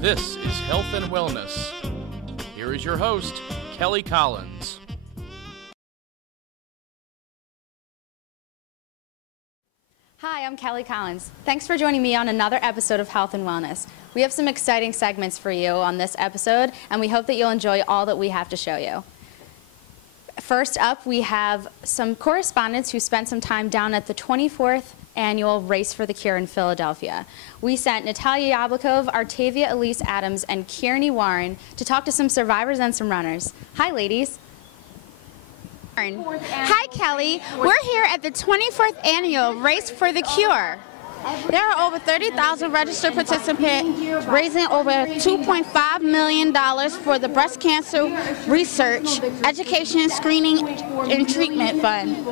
This is Health and Wellness. Here is your host, Kelly Collins. Hi, I'm Kelly Collins. Thanks for joining me on another episode of Health and Wellness. We have some exciting segments for you on this episode, and we hope that you'll enjoy all that we have to show you. First up, we have some correspondents who spent some time down at the 24th Annual Race for the Cure in Philadelphia. We sent Natalia Yablokov, Artavia Elise Adams, and Kearney Warren to talk to some survivors and some runners. Hi, ladies. Hi, Kelly. We're here at the 24th Annual Race for the Cure. There are over 30,000 registered participants, raising over $2.5 million for the Breast Cancer Research, Education, Screening, and Treatment Fund.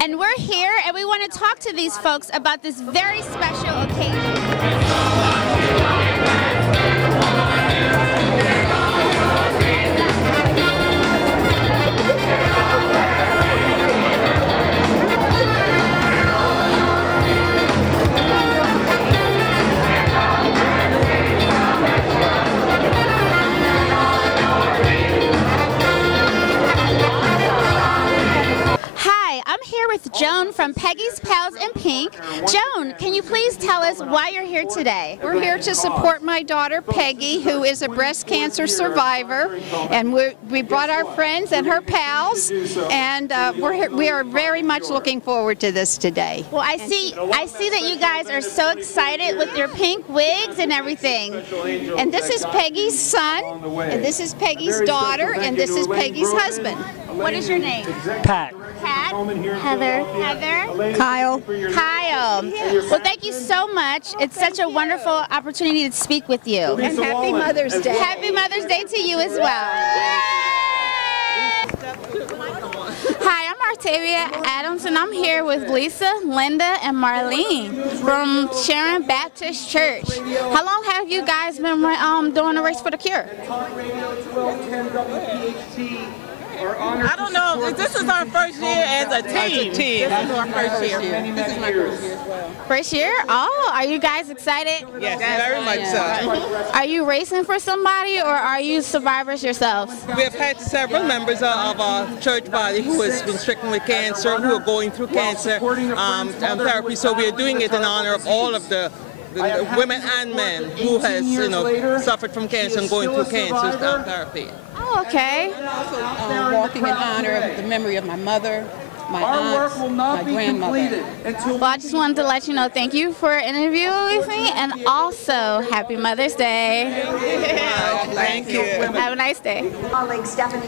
And we're here, and we want to talk to these folks about this very special occasion. With Joan from Peggy's Pals in Pink. Joan, can you please tell us why you're here today? We're here to support my daughter Peggy, who is a breast cancer survivor, and we brought our friends and her pals, and we are very much looking forward to this today. Well, I see that you guys are so excited with your pink wigs and everything. And this is Peggy's son, and this is Peggy's daughter, and this is Peggy's husband. What is your name? Pat. Pat? Heather. Heather? Kyle. Kyle. Well, thank you so much. It's such a wonderful opportunity to speak with you. And happy Mother's Day. Happy Mother's Day to you as well. Hi, I'm Artavia Adams, and I'm here with Lisa, Linda, and Marlene from Sharon Baptist Church. How long have you guys been doing the Race for the Cure? I don't know. This is our first year as a team. This is our first year. This is my first year as well. First year? Oh, are you guys excited? Yes, very much so. Are you racing for somebody, or are you survivors yourselves? We have had several members of our church body who has been stricken with cancer, who are going through cancer therapy. So we are doing it in honor of all of the women and men who has, suffered from cancer and going through cancer therapy. Oh, okay. Also walking in honor of the memory of my mother, my aunt, my grandmother. Well, I just wanted to let you know, thank you for interviewing with me, and also Happy Mother's Day. Thank you. Have a nice day.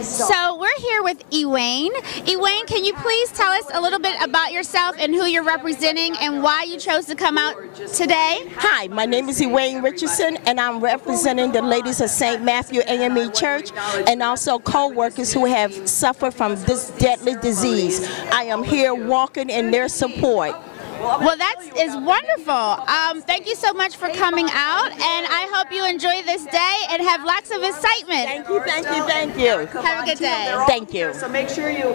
So we're here with Ewayne. Ewayne, can you please tell us a little bit about yourself and who you're representing and why you chose to come out today? Hi, my name is Ewayne Richardson, and I'm representing the ladies of St. Matthew AME Church and also co-workers who have suffered from this deadly disease. I am here walking in their support. Well, that is wonderful. Thank you so much for coming out, and I hope you enjoy this day and have lots of excitement. Thank you, thank you, thank you. Have a good day. Thank you. So make sure you...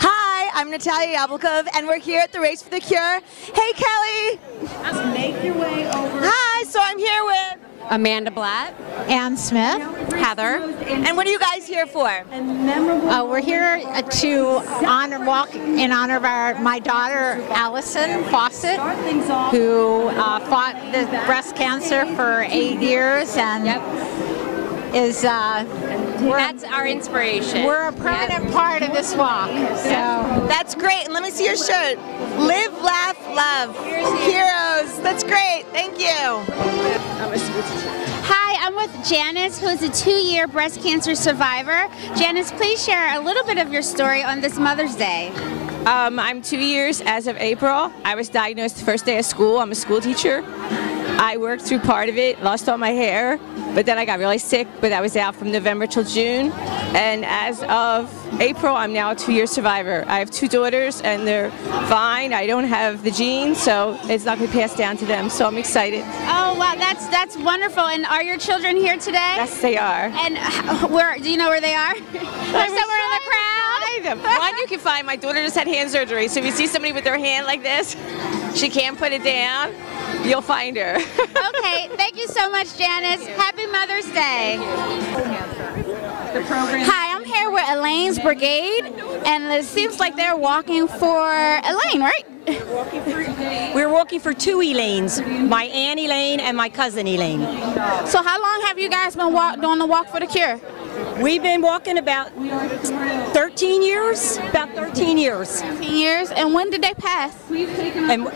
Hi, I'm Natalia Yablokov, and we're here at the Race for the Cure. Hey, Kelly. Make your way over. Hi, so I'm here with Amanda Blatt, Ann Smith, Heather. And what are you guys here for? We're here to walk in honor of my daughter, Allison Fawcett, who fought the breast cancer for 8 years and is that's our inspiration. We're a permanent part of this walk. So that's great. And let me see your shirt. Live, laugh, love. Heroes. That's great. Thank you. Hi, I'm with Janice, who is a 2-year breast cancer survivor. Janice, please share a little bit of your story on this Mother's Day. I'm 2 years as of April. I was diagnosed the first day of school. I'm a school teacher. I worked through part of it, lost all my hair, but then I got really sick, but I was out from November till June. And as of April, I'm now a 2-year survivor. I have 2 daughters, and they're fine. I don't have the genes, so it's not going to pass down to them, so I'm excited. Oh, wow, that's wonderful. And are your children here today? Yes, they are. And do you know where they are? They're somewhere in the crowd? One you can find. My daughter just had hand surgery, so if you see somebody with their hand like this, She can't put it down. You'll find her. Okay, thank you so much, Janice. Happy Mother's Day. Hi, I'm here with Elaine's Brigade, and it seems like they're walking for Elaine, right? We're walking for two Elaines, my Aunt Elaine and my cousin Elaine. So how long have you guys been doing the Walk for the Cure? We've been walking about 13 years, about 13 years. 13 years, and when did they pass? And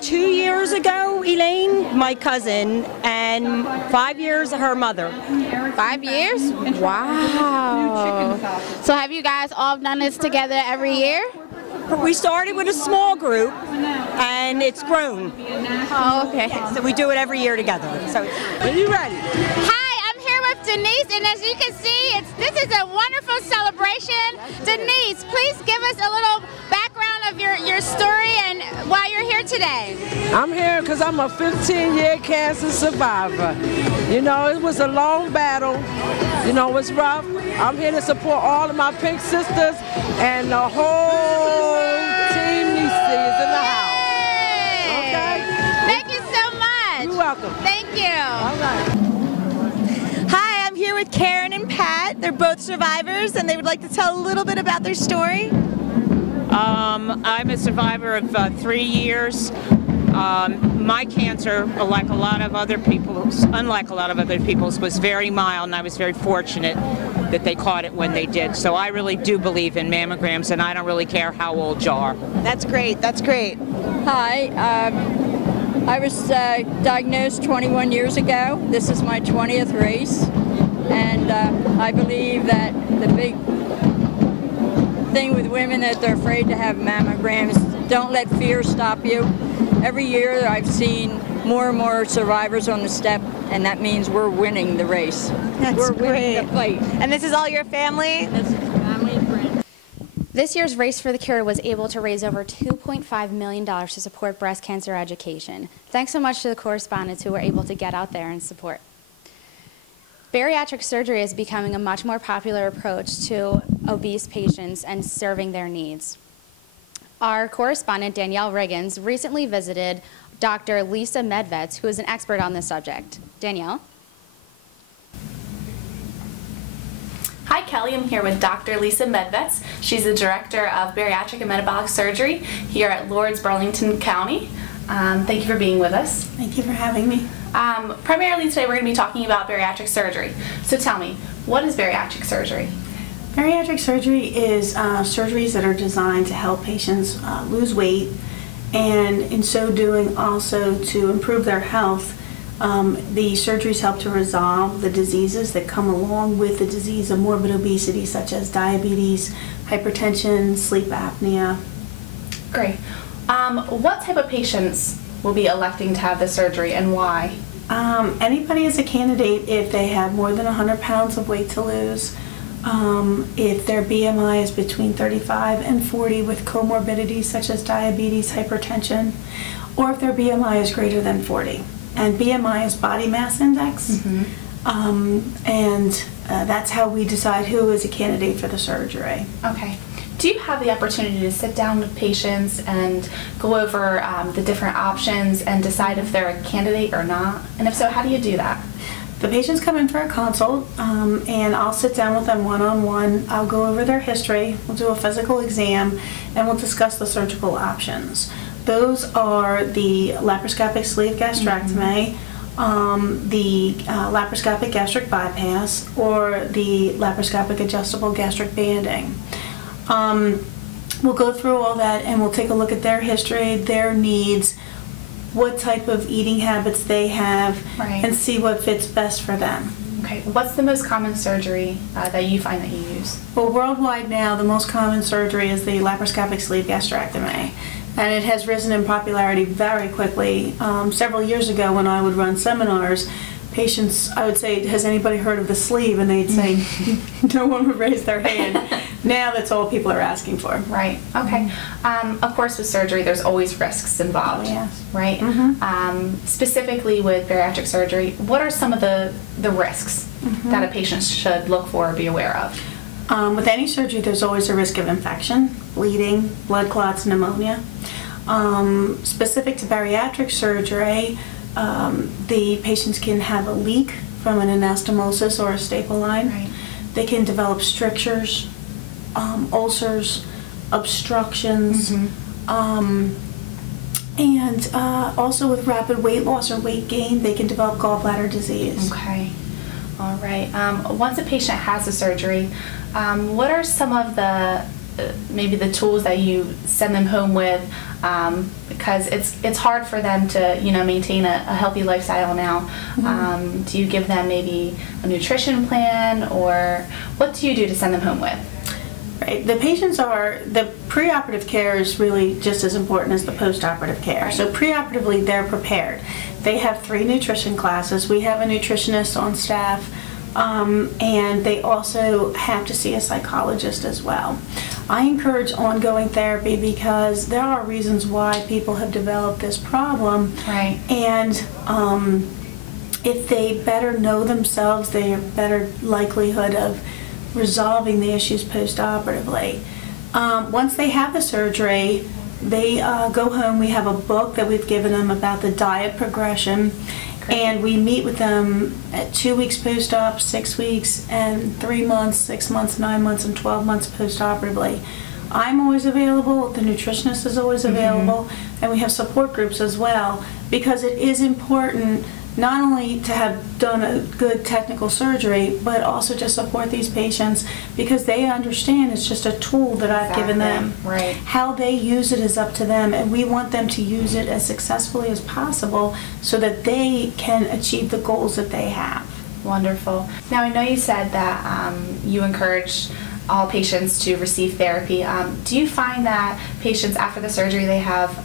2 years ago, Elaine, my cousin, and 5 years, her mother. 5 years? Wow. So have you guys all done this together every year? We started with a small group, and it's grown. Oh, okay. So we do it every year together. So, are you ready? Hi, I'm here with Denise, and as you can see, this is a wonderful celebration. Denise, please give us a little background of your story and why you're here today. I'm here because I'm a 15-year cancer survivor. You know, it was a long battle. You know, it was rough. I'm here to support all of my pink sisters and the whole team Niecy is in the house. Okay? Thank you so much. You're welcome. Thank you. All right. Hi, I'm here with Karen and Pat. They're both survivors, and they would like to tell a little bit about their story. I'm a survivor of 3 years. My cancer, unlike a lot of other people's, was very mild, and I was very fortunate that they caught it when they did. So I really do believe in mammograms, and I don't really care how old you are. That's great. That's great. Hi. I was diagnosed 21 years ago. This is my 20th race, and I believe that the big thing with women that they're afraid to have mammograms, don't let fear stop you. Every year I've seen more and more survivors on the step, and that means we're winning the race. We're winning the fight. And this is all your family? This is family and friends. This year's Race for the Cure was able to raise over $2.5 million to support breast cancer education. Thanks so much to the correspondents who were able to get out there and support. Bariatric surgery is becoming a much more popular approach to obese patients and serving their needs. Our correspondent, Danielle Riggins, recently visited Dr. Lisa Medvetz, who is an expert on this subject. Danielle? Hi, Kelly. I'm here with Dr. Lisa Medvetz. She's the Director of Bariatric and Metabolic Surgery here at Lourdes, Burlington County. Thank you for being with us. Thank you for having me. Primarily today we're going to be talking about bariatric surgery. So tell me, what is bariatric surgery? Bariatric surgery is surgeries that are designed to help patients lose weight, and in so doing also to improve their health. The surgeries help to resolve the diseases that come along with the disease of morbid obesity, such as diabetes, hypertension, sleep apnea. Great. What type of patients will be electing to have the surgery, and why? Anybody is a candidate if they have more than 100 pounds of weight to lose, if their BMI is between 35 and 40 with comorbidities such as diabetes, hypertension, or if their BMI is greater than 40. And BMI is body mass index, and that's how we decide who is a candidate for the surgery. Okay. Do you have the opportunity to sit down with patients and go over the different options and decide if they're a candidate or not? And if so, how do you do that? The patients come in for a consult, and I'll sit down with them one-on-one. I'll go over their history, we'll do a physical exam, and we'll discuss the surgical options. Those are the laparoscopic sleeve gastrectomy, the laparoscopic gastric bypass, or the laparoscopic adjustable gastric banding. We'll go through all that, and we'll take a look at their history, their needs, what type of eating habits they have, and see what fits best for them. Okay, what's the most common surgery that you find that you use? Well, worldwide now, the most common surgery is the laparoscopic sleeve gastrectomy, and it has risen in popularity very quickly. Several years ago, when I would run seminars, patients, I would say, has anybody heard of the sleeve? And they'd say, no one would raise their hand. Now that's all people are asking for. Right, okay. Of course, with surgery, there's always risks involved, right? Specifically with bariatric surgery, what are some of the risks that a patient should look for or be aware of? With any surgery, there's always a risk of infection, bleeding, blood clots, pneumonia. Specific to bariatric surgery, the patients can have a leak from an anastomosis or a staple line. Right. They can develop strictures, ulcers, obstructions, and also with rapid weight loss or weight gain, they can develop gallbladder disease. Okay. All right. Once a patient has a surgery, what are some of the maybe the tools that you send them home with? Because it's hard for them to maintain a healthy lifestyle now. Do you give them maybe a nutrition plan, or what do you do to send them home with? Right. The preoperative care is really just as important as the postoperative care. Right. So preoperatively, they're prepared. They have 3 nutrition classes. We have a nutritionist on staff, and they also have to see a psychologist as well. I encourage ongoing therapy because there are reasons why people have developed this problem. Right. And if they better know themselves, they have better likelihood of resolving the issues postoperatively. Once they have the surgery, they go home. We have a book that we've given them about the diet progression. Great. And we meet with them at 2 weeks post-op, 6 weeks, and 3 months, 6 months, 9 months, and 12 months postoperatively. I'm always available, the nutritionist is always available, and we have support groups as well, because it is important not only to have done a good technical surgery, but also to support these patients because they understand it's just a tool that I've given them. Right. How they use it is up to them, and we want them to use it as successfully as possible so that they can achieve the goals that they have. Wonderful. Now, I know you said that you encourage all patients to receive therapy. Do you find that patients after the surgery, they have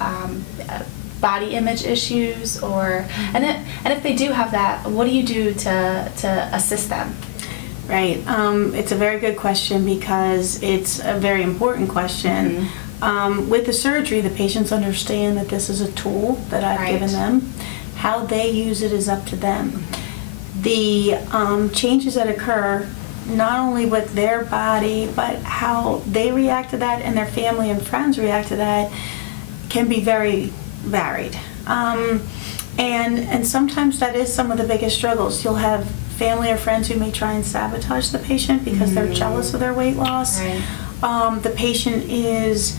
body image issues, or and if they do have that, what do you do to assist them? Right. It's a very good question because it's a very important question. With the surgery, the patients understand that this is a tool that I've given them. How they use it is up to them. The changes that occur not only with their body, but how they react to that and their family and friends react to that can be very varied. And sometimes that is some of the biggest struggles. You'll have family or friends who may try and sabotage the patient because they're jealous of their weight loss. The patient is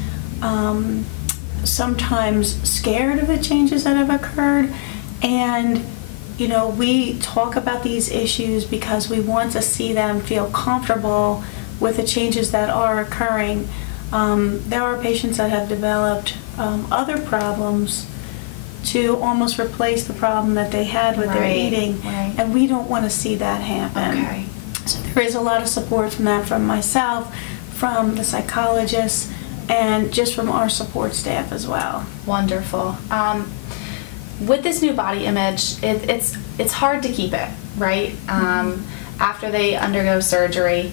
sometimes scared of the changes that have occurred, and we talk about these issues because we want to see them feel comfortable with the changes that are occurring. There are patients that have developed other problems to almost replace the problem that they had with their eating, and we don't want to see that happen. So there is a lot of support from that, from myself, from the psychologists, and just from our support staff as well. Wonderful. With this new body image, it's hard to keep it, right? After they undergo surgery,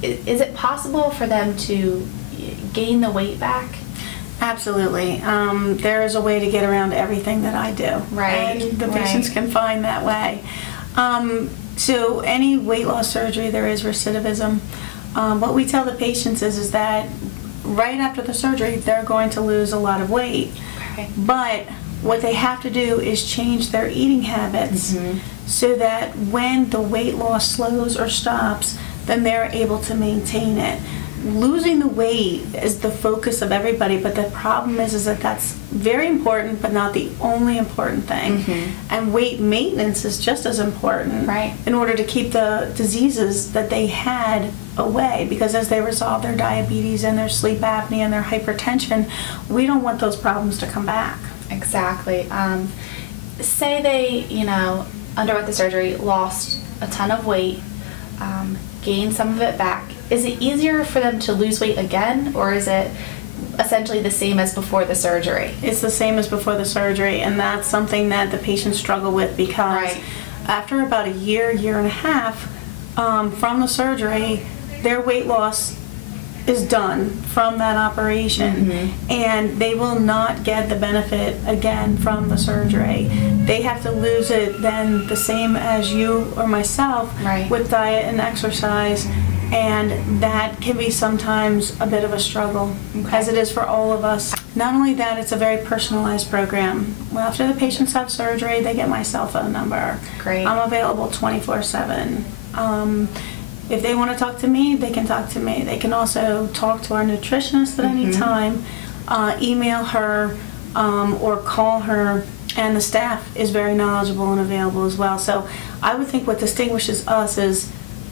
is it possible for them to gain the weight back? Absolutely. There is a way to get around everything that I do. Right. And the patients can find that way. So any weight loss surgery, there is recidivism. What we tell the patients is that right after the surgery, they're going to lose a lot of weight. But what they have to do is change their eating habits so that when the weight loss slows or stops, then they're able to maintain it. Losing the weight is the focus of everybody, but the problem is that that's very important, but not the only important thing. And weight maintenance is just as important in order to keep the diseases that they had away, because as they resolve their diabetes and their sleep apnea and their hypertension, we don't want those problems to come back. Exactly. Say they, underwent the surgery, lost a ton of weight, gained some of it back. Is it easier for them to lose weight again, or is it essentially the same as before the surgery? It's the same as before the surgery, and that's something that the patients struggle with because after about a year, year and a half from the surgery, their weight loss is done from that operation, and they will not get the benefit again from the surgery. They have to lose it then the same as you or myself with diet and exercise And that can be sometimes a bit of a struggle, as it is for all of us. Not only that, it's a very personalized program. Well, after the patients have surgery, they get my cell phone number. Great. I'm available 24/7. If they want to talk to me, they can talk to me. They can also talk to our nutritionist at any time, email her, or call her, and the staff is very knowledgeable and available as well. So I would think what distinguishes us is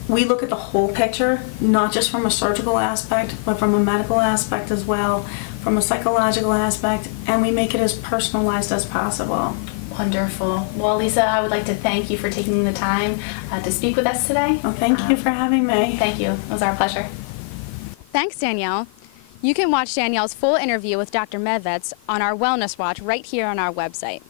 we look at the whole picture, not just from a surgical aspect, but from a medical aspect as well, from a psychological aspect, and we make it as personalized as possible. Wonderful. Well, Lisa, I would like to thank you for taking the time to speak with us today. Well, thank you for having me. Thank you. It was our pleasure. Thanks, Danielle. You can watch Danielle's full interview with Dr. Medvetz on our Wellness Watch right here on our website.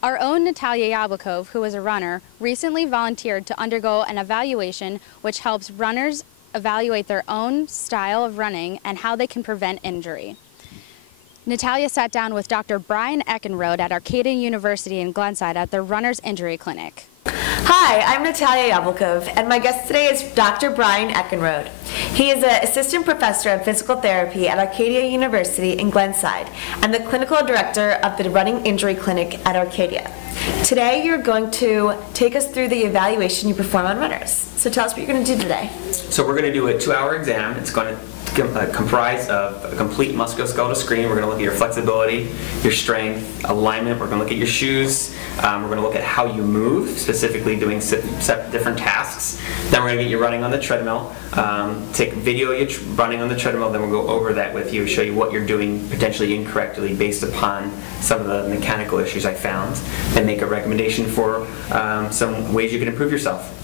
Our own Natalia Yablakov, who is a runner, recently volunteered to undergo an evaluation which helps runners evaluate their own style of running and how they can prevent injury. Natalia sat down with Dr. Brian Eckenrode at Arcadia University in Glenside at the Runner's Injury Clinic. Hi, I'm Natalia Yablakov, and my guest today is Dr. Brian Eckenrode. He is an assistant professor of physical therapy at Arcadia University in Glenside and the clinical director of the Running Injury Clinic at Arcadia. Today, you're going to take us through the evaluation you perform on runners. So tell us what you're going to do today. So we're going to do a 2-hour exam. It's going to comprise of a complete musculoskeletal screen. We're going to look at your flexibility, your strength, alignment. We're going to look at your shoes. We're going to look at how you move, specifically doing different tasks. Then we're going to get you running on the treadmill. Take video of you running on the treadmill. Then we'll go over that with you, show you what you're doing potentially incorrectly based upon some of the mechanical issues I found, and make a recommendation for some ways you can improve yourself.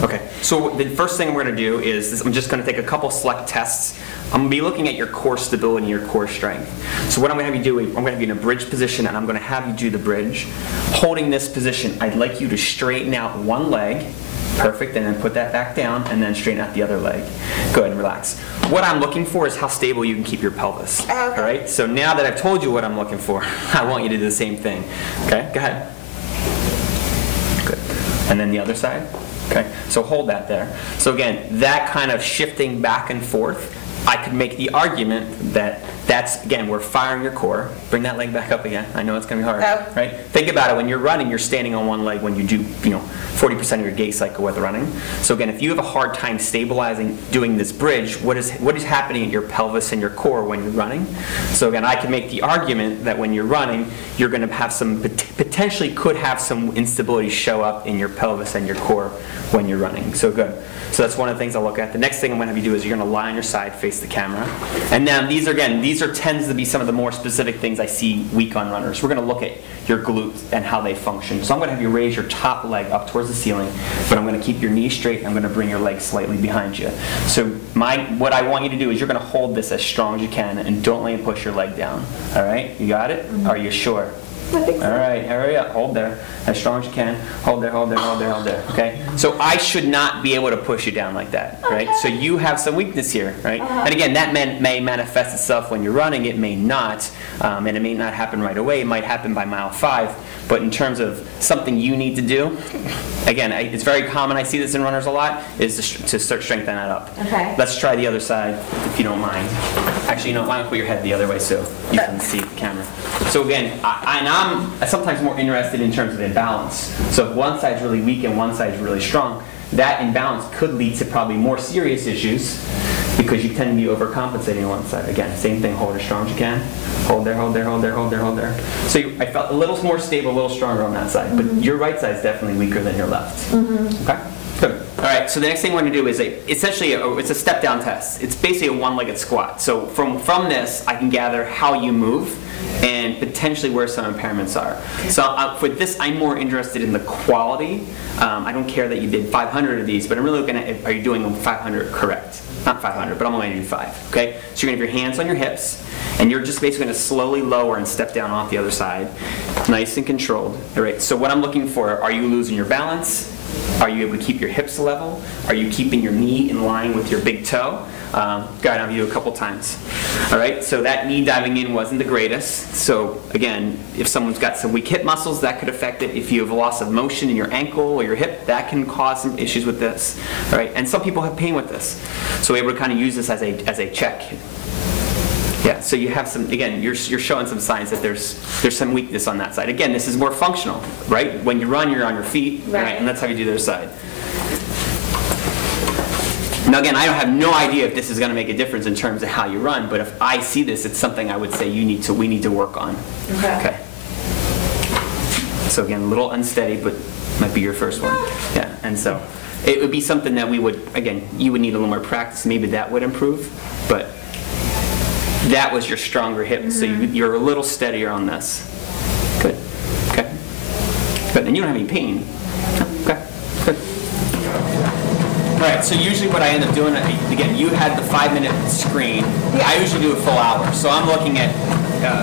Okay, so the first thing we're going to do is I'm just going to take a couple select tests. I'm going to be looking at your core stability and your core strength. So what I'm going to have you do, I'm going to have you in a bridge position, and I'm going to have you do the bridge. Holding this position, I'd like you to straighten out one leg. Perfect, and then put that back down, and then straighten out the other leg. Go ahead and relax. What I'm looking for is how stable you can keep your pelvis. Okay. All right, so now that I've told you what I'm looking for, I want you to do the same thing. Okay, go ahead. Good. And then the other side. Okay, so hold that there. So again, that kind of shifting back and forth, I could make the argument that that's, again, we're firing your core. Bring that leg back up again. I know it's going to be hard, right? Think about it. When you're running, you're standing on one leg when you do, 40% of your gait cycle with running. So again, if you have a hard time stabilizing doing this bridge, what is happening at your pelvis and your core when you're running? So again, I can make the argument that when you're running, you're going to have some, potentially could have some instability show up in your pelvis and your core when you're running. So good. So that's one of the things I'll look at. The next thing I'm going to have you do is you're going to lie on your side, face the camera. And now these tends to be some of the more specific things I see weak on runners. We're going to look at your glutes and how they function. So I'm going to have you raise your top leg up towards the ceiling, but I'm going to keep your knees straight, and I'm going to bring your legs slightly behind you. So what I want you to do is you're going to hold this as strong as you can, and don't let me push your leg down. All right? You got it? Are you sure? All right, hurry up, hold there, as strong as you can. Hold there, hold there, hold there, hold there, okay? So I should not be able to push you down like that, right? So you have some weakness here, right? And again, that may manifest itself when you're running, it may not, and it may not happen right away, it might happen by mile 5, but in terms of something you need to do, again, it's very common, I see this in runners a lot, is to start strengthening that up. Okay. Let's try the other side, if you don't mind. Actually, why don't you put your head the other way so you can see the camera. So again, I'm sometimes more interested in terms of imbalance. So if one side's really weak and one side's really strong, that imbalance could lead to probably more serious issues because you tend to be overcompensating on one side. Again, same thing, hold as strong as you can. Hold there, hold there, hold there, hold there, hold there. So I felt a little more stable, a little stronger on that side, but your right side is definitely weaker than your left. Okay? Good. All right, so the next thing we're going to do is essentially it's a step-down test. It's basically a one-legged squat. So from this, I can gather how you move and potentially where some impairments are. So for this, I'm more interested in the quality. I don't care that you did 500 of these, but I'm really looking at, are you doing them 500 correct? Not 500, but I'm only going to do 5, okay? So you're going to have your hands on your hips, and you're just basically going to slowly lower and step down off the other side. Nice and controlled. All right, so what I'm looking for, are you losing your balance? Are you able to keep your hips level? Are you keeping your knee in line with your big toe? Got on you a couple times. All right, so that knee diving in wasn't the greatest. So again, if someone's got some weak hip muscles, that could affect it. If you have a loss of motion in your ankle or your hip, that can cause some issues with this. All right, and some people have pain with this. So we're able to kind of use this as a check. Yeah, so you have some, again, you're showing some signs that there's some weakness on that side. Again, this is more functional, right? When you run, you're on your feet, right? And that's how you do the other side. Now again, I have no idea if this is going to make a difference in terms of how you run, but if I see this, it's something I would say we need to work on. Okay. So again, a little unsteady, but might be your first one. Yeah, and so it would be something that we would, again, you would need a little more practice. Maybe that would improve, but that was your stronger hip, so you're a little steadier on this. Good. Okay. Good. And you don't have any pain. Okay. Good. All right. So usually what I end up doing, again, you had the 5-minute screen. I usually do a full hour. So I'm looking at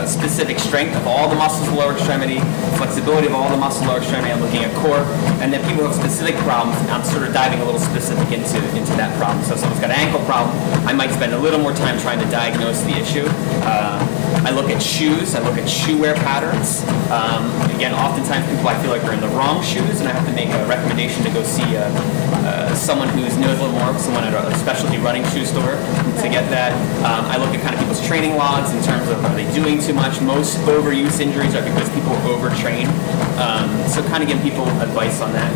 specific strength of all the muscles of the lower extremity, flexibility of all the muscles of the lower extremity. I'm looking at core, and then people who have specific problems, I'm sort of diving a little specific into that problem. So if someone's got an ankle problem, I might spend a little more time trying to diagnose the issue. I look at shoes. I look at shoe wear patterns. Again, oftentimes people I feel like are in the wrong shoes, and I have to make a recommendation to go see someone who knows a little more, someone at a specialty running shoe store to get that. I look at kind of people's training logs in terms of are they doing too much. Most overuse injuries are because people overtrain. So kind of give people advice on that.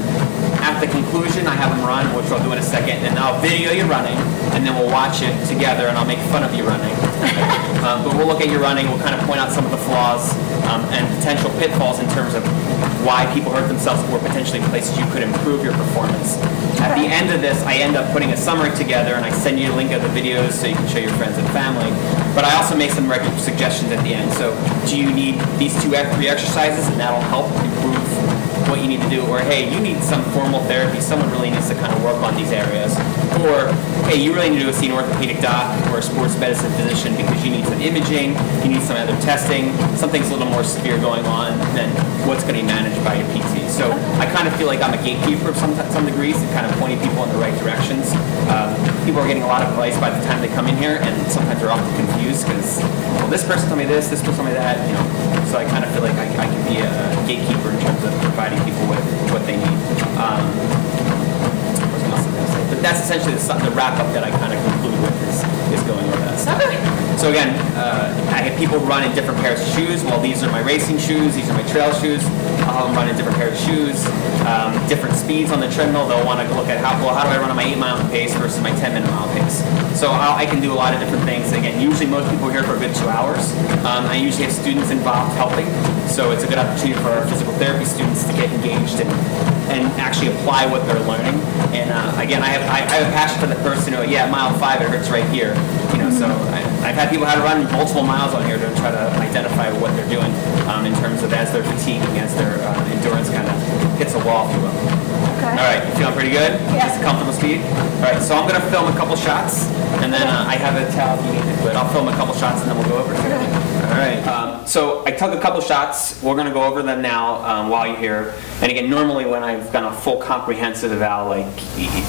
At the conclusion, I have them run, which I'll do in a second, and I'll video you running, and then we'll watch it together, and I'll make fun of you running. But we'll look at your running, we'll kind of point out some of the flaws and potential pitfalls in terms of why people hurt themselves or potentially places you could improve your performance. At the end of this, I end up putting a summary together, and I send you a link of the videos so you can show your friends and family. But I also make some regular suggestions at the end. So do you need these 3 exercises, and that'll help improve what you need to do, or hey, you need some formal therapy, someone really needs to kind of work on these areas, or hey, you really need to go see an orthopedic doc or a sports medicine physician because you need some imaging, you need some other testing, something's a little more severe going on than what's going to be managed by your PT. So I kind of feel like I'm a gatekeeper of some degrees and kind of pointing people in the right directions. People are getting a lot of advice by the time they come in here, and sometimes they're often confused because, well, this person told me this person told me that, you know. So I kind of feel like I can be a gatekeeper in terms of providing people with what they need. But that's essentially the wrap-up that I kind of conclude with is going over that stuff. So again, I have people run in different pairs of shoes. Well, these are my racing shoes, these are my trail shoes. I'll have them run in different pairs of shoes, different speeds on the treadmill. They'll want to look at how do I run at my 8-mile pace versus my 10-minute mile pace. So I can do a lot of different things. Again, usually most people are here for a good 2 hours. I usually have students involved helping, so it's a good opportunity for our physical therapy students to get engaged and actually apply what they're learning. And again, I have a passion for the person who, yeah, mile 5 it hurts right here. You know, so I've had people how to run multiple miles on here to try to identify what they're doing in terms of as they're fatiguing, as their endurance kind of hits a wall, if you will. Okay. All right, you feeling pretty good? Yeah. Just a comfortable speed? All right, so I'm going to film a couple shots, and then I have a towel if you need it, but I'll film a couple shots and then we'll go over it. All right, so I took a couple shots. We're going to go over them now while you're here. And again, normally when I've done a full comprehensive eval, like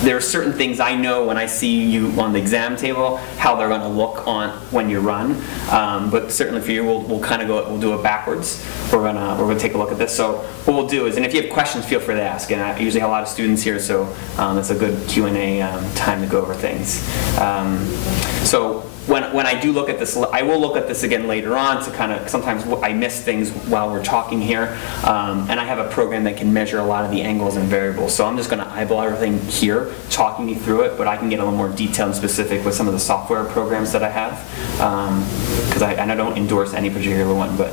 there are certain things I know when I see you on the exam table, how they're going to look on when you run. But certainly for you, we'll kind of we'll do it backwards. We're gonna take a look at this. So what we'll do is, and if you have questions, feel free to ask. And I usually have a lot of students here, so it's a good Q&A time to go over things. So when I do look at this, I will look at this again later on to kind of, sometimes I miss things while we're talking here, and I have a program that can measure a lot of the angles and variables. So I'm just going to eyeball everything here, talking you through it, but I can get a little more detailed and specific with some of the software programs that I have, because I don't endorse any particular one, but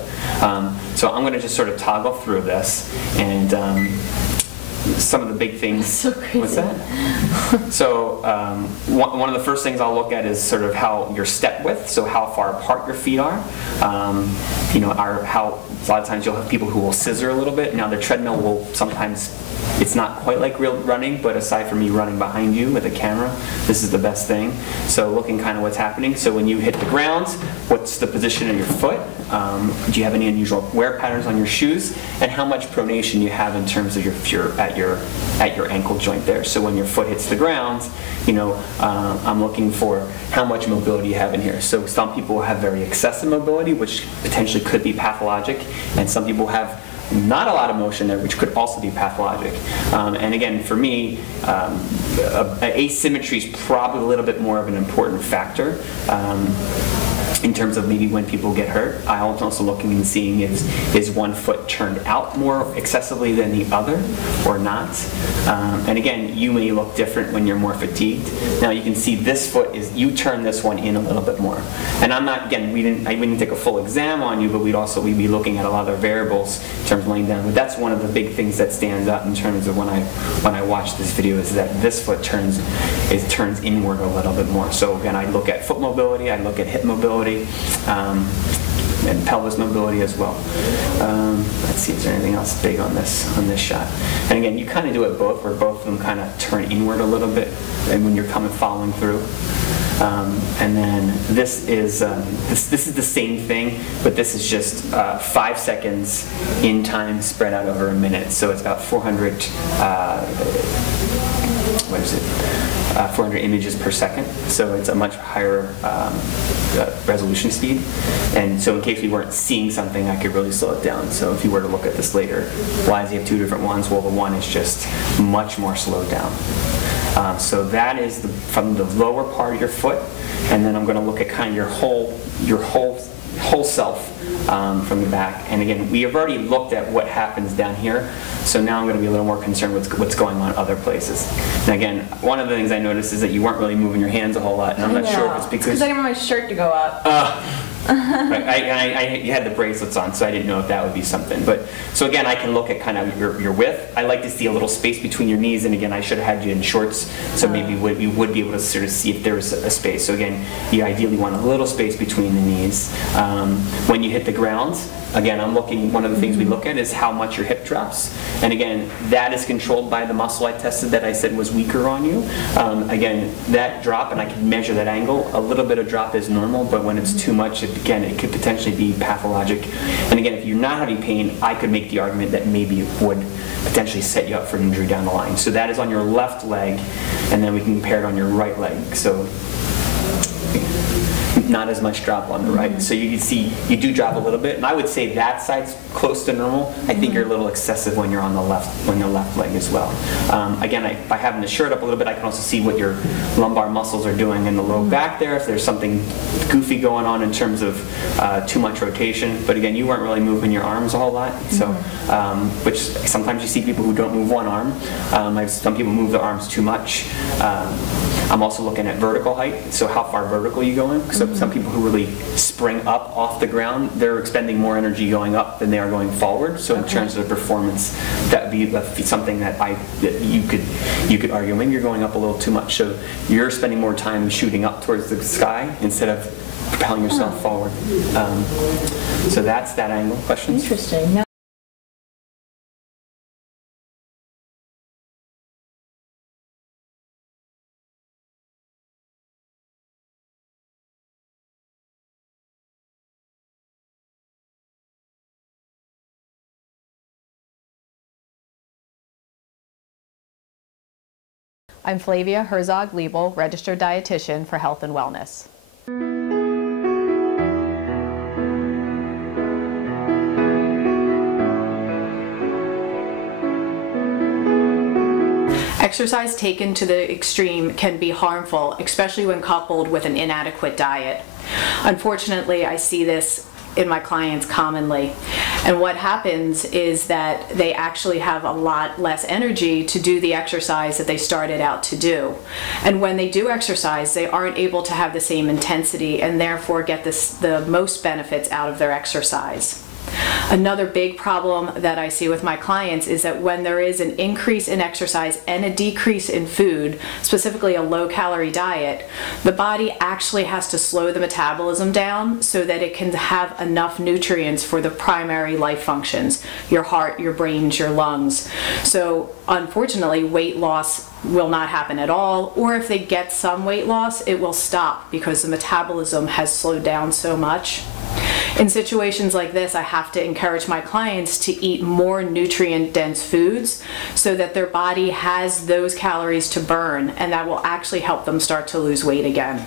so I'm going to just sort of toggle through this, and some of the big things. So crazy. What's that? So one of the first things I'll look at is sort of how your step width, so how far apart your feet are. You know, how a lot of times you'll have people who will scissor a little bit. Now the treadmill will sometimes, it's not quite like real running, but aside from me running behind you with a camera, this is the best thing. So looking kind of what's happening. So when you hit the ground, what's the position of your foot? Do you have any unusual wear patterns on your shoes? And how much pronation you have in terms of if you're at your ankle joint there. So when your foot hits the ground, you know, I'm looking for how much mobility you have in here. So some people have very excessive mobility, which potentially could be pathologic, and some people have not a lot of motion there, which could also be pathologic. And again, for me, asymmetry is probably a little bit more of an important factor. In terms of maybe when people get hurt. I'm also looking and seeing is one foot turned out more excessively than the other or not. And again, you may look different when you're more fatigued. Now you can see this foot is, you turn this one in a little bit more. And I'm not, again, I wouldn't take a full exam on you, but we'd be looking at a lot of variables in terms of laying down. But that's one of the big things that stands out in terms of when I watch this video, is that this foot turns inward a little bit more. So again, I look at foot mobility, I look at hip mobility, and pelvis mobility as well. Let's see, is there anything else big on this shot? And again, you kind of do it both, where both of them kind of turn inward a little bit, and when you're following through. And then this is the same thing, but this is just 5 seconds in time spread out over a minute. So it's about 400. 400 images per second, so it's a much higher resolution speed. And so in case we weren't seeing something, I could really slow it down. So if you were to look at this later, why does he have two different ones? Well, the one is just much more slowed down. So that is from the lower part of your foot, and then I'm going to look at kind of your whole self from the back. And again, we have already looked at what happens down here, so now I'm going to be a little more concerned with what's going on other places. And again, one of the things I noticed is that you weren't really moving your hands a whole lot, and I'm not sure if it's because I didn't want my shirt to go up. Right. You had the bracelets on, so I didn't know if that would be something. But so again, I can look at kind of your width. I like to see a little space between your knees, and again, I should have had you in shorts, so maybe you would be able to sort of see if there was a space. So again, you ideally want a little space between the knees. When you hit the ground, again, one of the things we look at is how much your hip drops. And again, that is controlled by the muscle I tested that I said was weaker on you. Again, that drop, and I can measure that angle, a little bit of drop is normal, but when it's too much, again, it could potentially be pathologic. And again, if you're not having pain, I could make the argument that maybe it would potentially set you up for an injury down the line. So that is on your left leg, and then we can compare it on your right leg. So not as much drop on the right. So you can see you do drop a little bit, and I would say that side's close to normal. I think you're a little excessive when you're on the left leg as well. Again, by having the shirt up a little bit, I can also see what your lumbar muscles are doing in the low back there, if there's something goofy going on in terms of too much rotation. But again, you weren't really moving your arms a whole lot, so which sometimes you see people who don't move one arm. Some people move their arms too much. I'm also looking at vertical height, so how far vertical you going. So some people who really spring up off the ground, they're expending more energy going up than they are going forward. So in terms of performance, that would be something that you could argue. Maybe you're going up a little too much, so you're spending more time shooting up towards the sky instead of propelling yourself forward. So that's that angle. Questions? Interesting. I'm Flavia Herzog Liebel, registered dietitian for health and wellness. Exercise taken to the extreme can be harmful, especially when coupled with an inadequate diet. Unfortunately, I see this in my clients commonly. And what happens is that they actually have a lot less energy to do the exercise that they started out to do. And when they do exercise, they aren't able to have the same intensity and therefore get the most benefits out of their exercise. Another big problem that I see with my clients is that when there is an increase in exercise and a decrease in food, specifically a low-calorie diet, the body actually has to slow the metabolism down so that it can have enough nutrients for the primary life functions, your heart, your brains, your lungs. So unfortunately, weight loss will not happen at all, or if they get some weight loss, it will stop because the metabolism has slowed down so much. In situations like this, I have to encourage my clients to eat more nutrient-dense foods so that their body has those calories to burn, and that will actually help them start to lose weight again.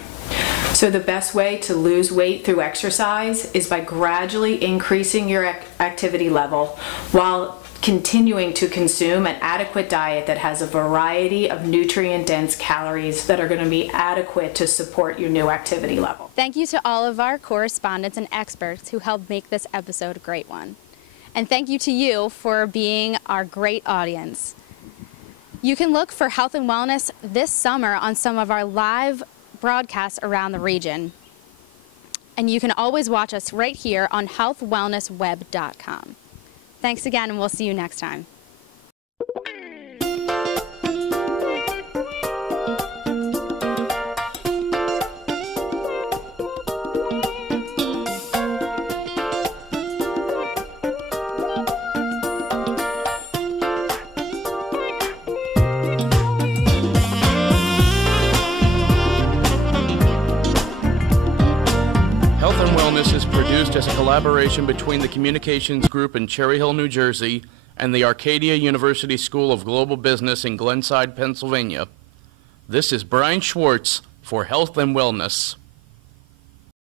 So the best way to lose weight through exercise is by gradually increasing your activity level while continuing to consume an adequate diet that has a variety of nutrient-dense calories that are going to be adequate to support your new activity level. Thank you to all of our correspondents and experts who helped make this episode a great one. And thank you to you for being our great audience. You can look for health and wellness this summer on some of our live broadcasts around the region. And you can always watch us right here on healthwellnessweb.com. Thanks again, and we'll see you next time. Is produced as a collaboration between the Communications Group in Cherry Hill, New Jersey, and the Arcadia University School of Global Business in Glenside, Pennsylvania. This is Brian Schwartz for Health and Wellness.